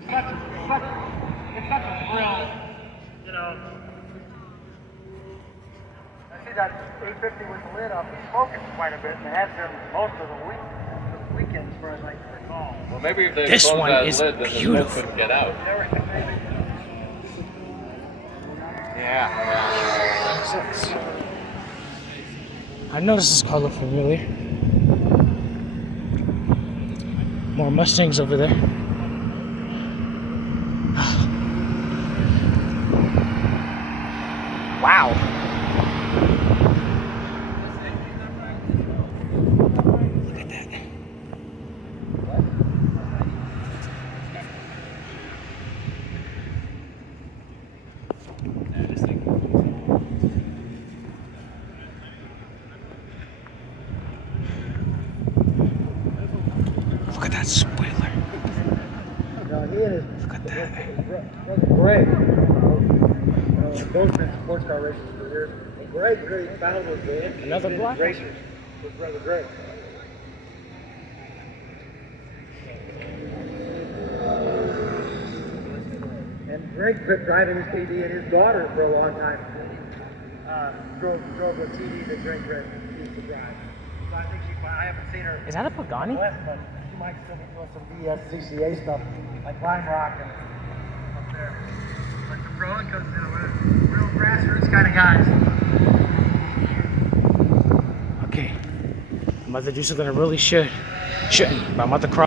It's such a thrill, you know. I see that 850 with the lid up is smoking quite a bit, and it has been most of the weekends, as far as I recall. Well, maybe if they This closed one that is lid, then the smoke beautiful. couldn't get out. Yeah. I noticed this car looked familiar. More Mustangs over there. Wow. Look at that. Look at that spoiler. Look at that. Greg, both been sports car racers for years. And Greg really founded the Another block? racers with Brother Greg. And Greg quit driving his TD, and his daughter for a long time drove a TD that Greg used to drive. So I think I haven't seen her. Is that a Pagani? But she might still be doing some VSCCA stuff, like Lime Rock and up there. But the pro, because we're real grassroots kind of guys. Okay. I'm about to do something I really shouldn't. But I'm about to cross.